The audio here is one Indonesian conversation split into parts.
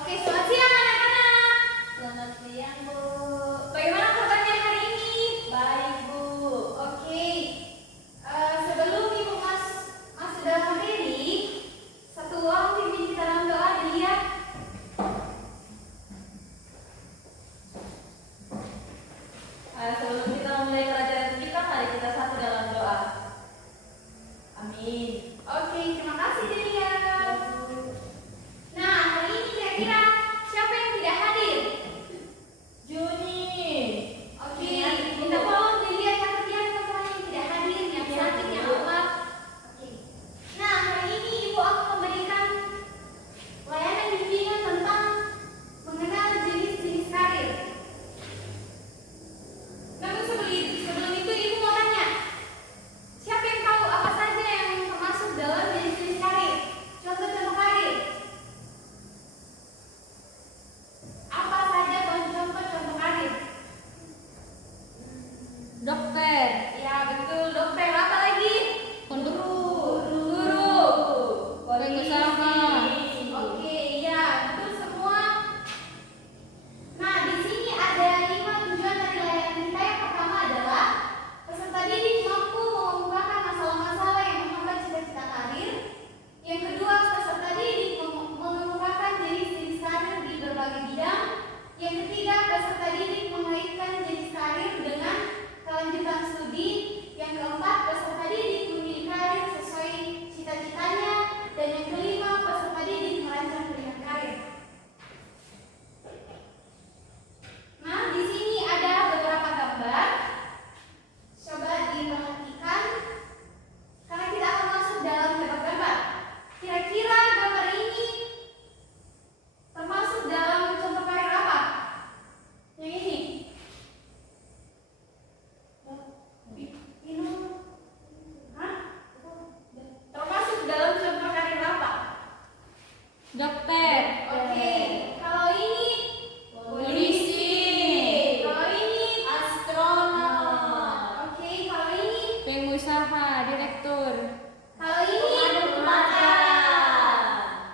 Oke, selamat siang anak-anak. Selamat siang, Bu. Bagaimana kabarnya hari ini? Baik, Bu. Oke, sebelum Ibu masuk dalam materi, satu orang pimpin kita dalam doa dulu ya. Sebelum kita memulai pelajaran kita, mari kita satu dalam doa. Amin. Oke, terima kasih Delia. Nah, hari ini kira-kira siapa yang tidak hadir? Juni. Oke, minta tolong dilihat catat ya teman-teman yang tidak hadir, yang sakit, yang apa. Oke. Nah, hari ini Ibu akan memberikan layanan bimbingan tentang mengenal jenis-jenis karir. Namun sebelum itu Ibu mau tanya, siapa yang tahu apa saja yang termasuk dalam jenis-jenis karir? Contoh-contoh karir. Apa saja contoh-contoh karir? Dokter. Ya betul, dokter. Apa lagi? Guru. Pengusaha. Oke, ya betul semua. Nah, di sini ada 5 tujuan dari layanan kita. Yang pertama adalah peserta didik mampu mengemukakan masalah-masalah yang menghambat cita-cita karir. Yang kedua, peserta didik mengemukakan jenis-jenis karir di berbagai bidang. Yang ketiga, peserta didik mengaitkan jenis karir dengan kelanjutan studi. Yang keempat, peserta didik memilih karir sesuai cita-citanya. Dan yang kelima, peserta didik merancang pilihan karir. Nah, di sini ada beberapa gambar. Coba diperhatikan karena kita akan masuk dalam gambar-gambar. Kira-kira gambar ini termasuk dalam contoh karir apa? Yang ini. Hah? Termasuk dalam contoh karir apa? Dokter. Oke. Kalau ini Polisi. Kalau ini Astronot. Oke, kalau ini Pengusaha, direktur. Kalau ini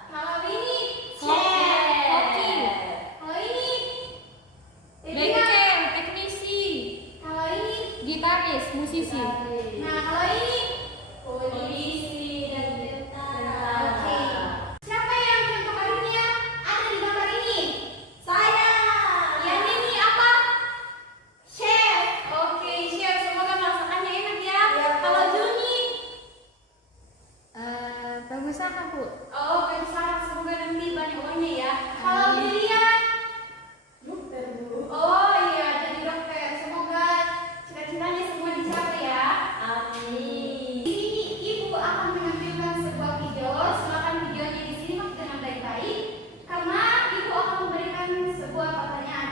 Kalau ini Koki. Kalau ini Bengkel, teknisi. Kalau ini Gitaris, musisi. Nah, kalau ini Polisi dan tentara. Oke. Siapa yang contoh karirnya ada di gambar ini? Saya. Yang ini apa? Chef. Oke, chef. Semoga masakannya enak ya. Kalau Juni, Pengusaha, Bu. oh, pengusaha. Semoga nanti banyak uangnya ya. Kalau Delia, Dokter, Bu. oh iya, jadi dokter. Semoga cita-citanya semua dicapai ya. Amin. Di sini Ibu akan menampilkan sebuah video. Silakan videonya disimak dengan baik-baik karena Ibu akan memberikan sebuah pertanyaan.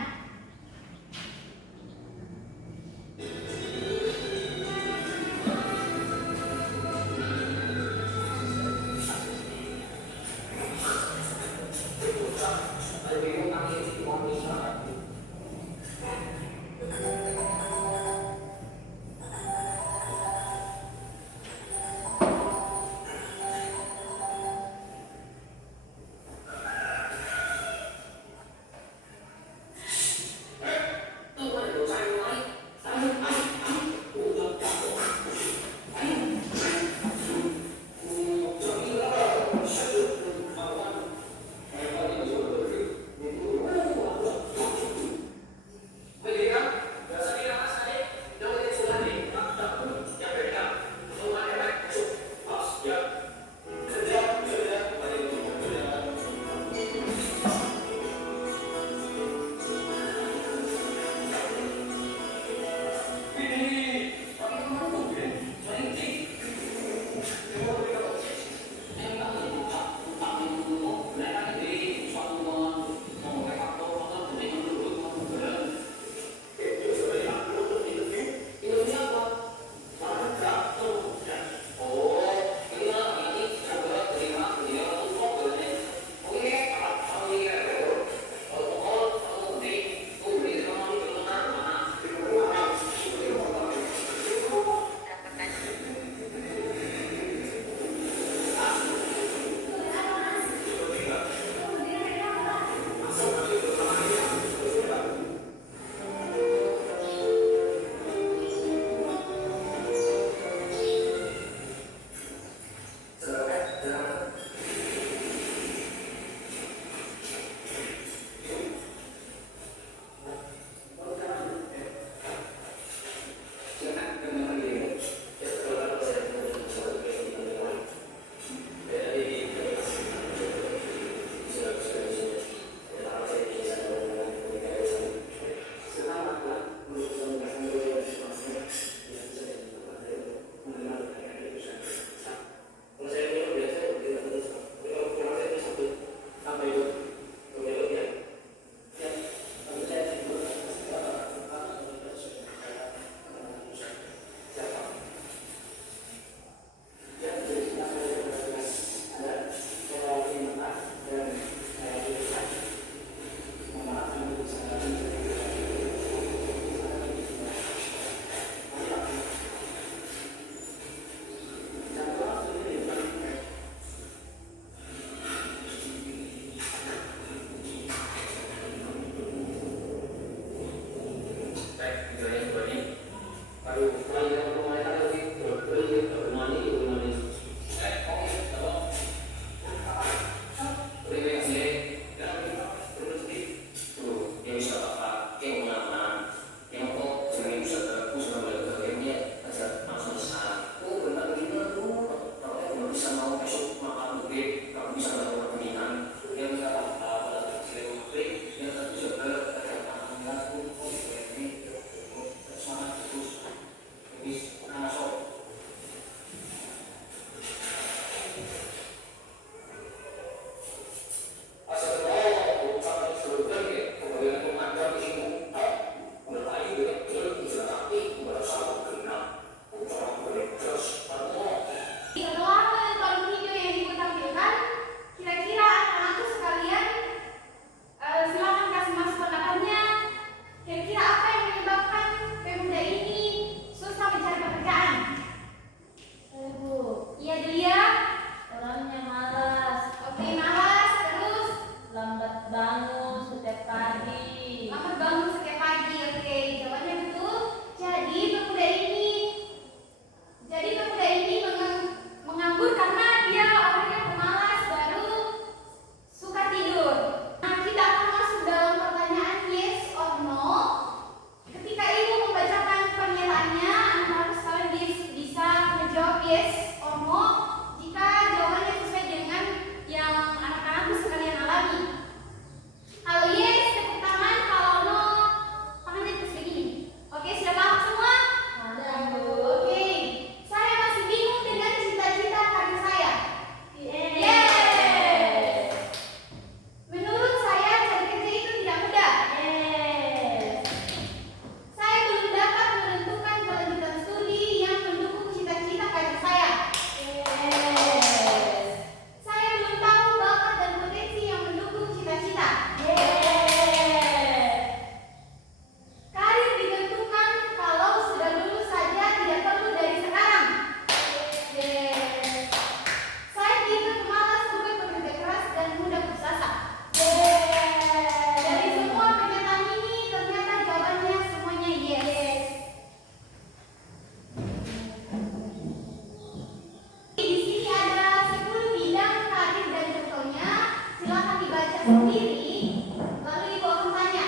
sendiri, lalu ibu akan tanya.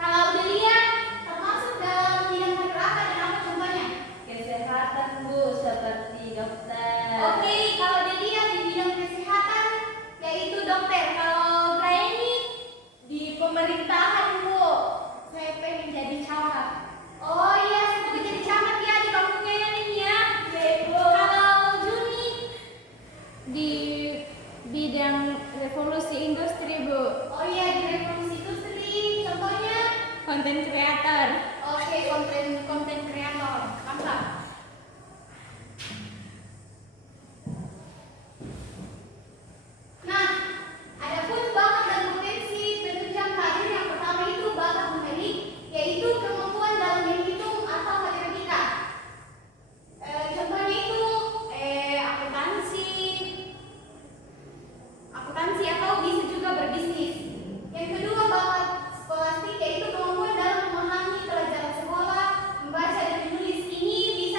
Kalau Delia termasuk dalam bidang karir apa dan apa contohnya? Kesehatan Bu, seperti dokter. Oke, kalau Delia di bidang kesehatan, yaitu dokter. Kalau Graini Di pemerintahan Bu. saya pengen jadi camat. Oh iya, saya pengen jadi camat ya di kampungnya ya Nin ya. Ya Ibu. Kalau Juni Di bidang revolusi industri Bu. oh iya di revolusi industri, contohnya. Konten kreator. Oke, konten kreator. Mantap. Nah, adapun bakat dan potensi penunjang karir yang pertama itu bakat numerik, yaitu kemampuan dalam menghitung atau matematika. Contohnya itu akuntansi atau bisa juga berbisnis. Yang kedua bakat skolastik, yaitu kemampuan dalam memahami pelajaran sekolah, membaca dan menulis. Ini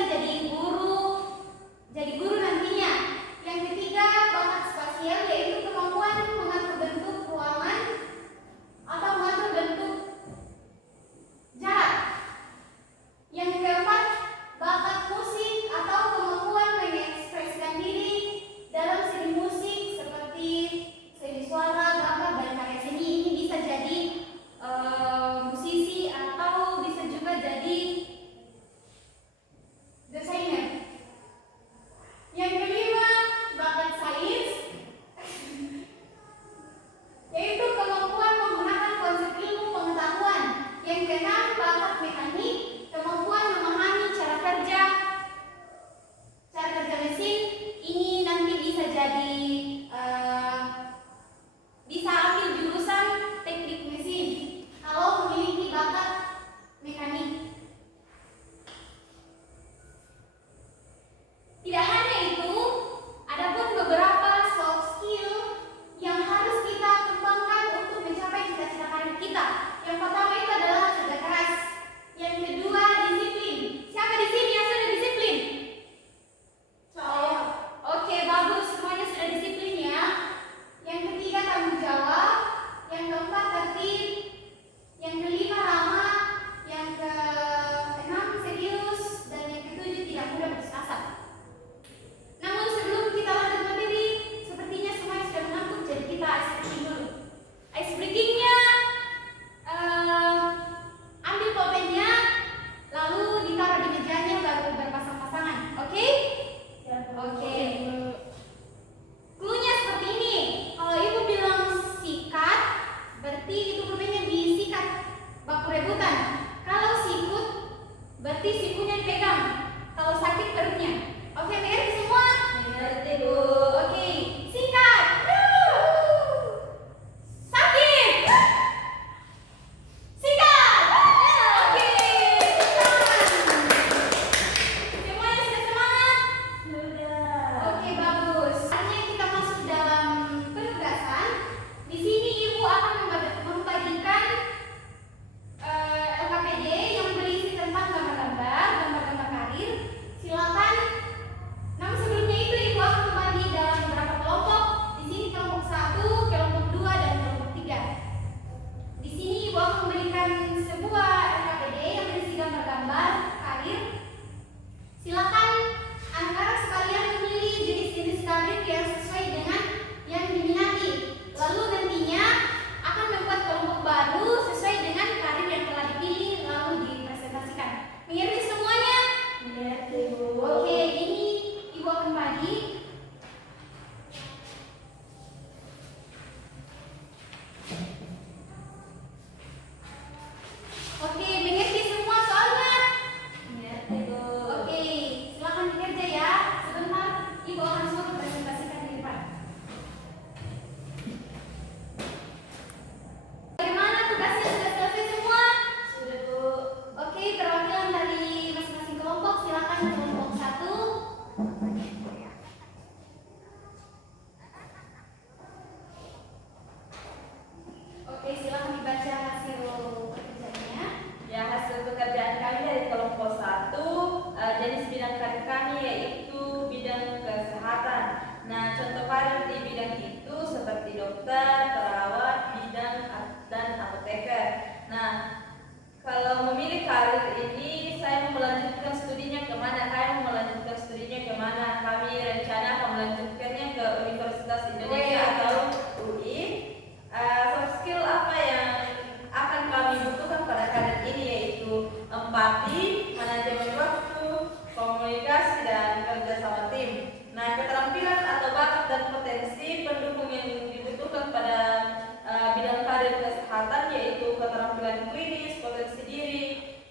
kesehatan, yaitu keterampilan klinis, potensi diri,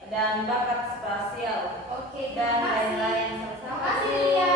dan bakat spasial, Oke, dan terima kasih. lain-lain. Terima kasih Lia.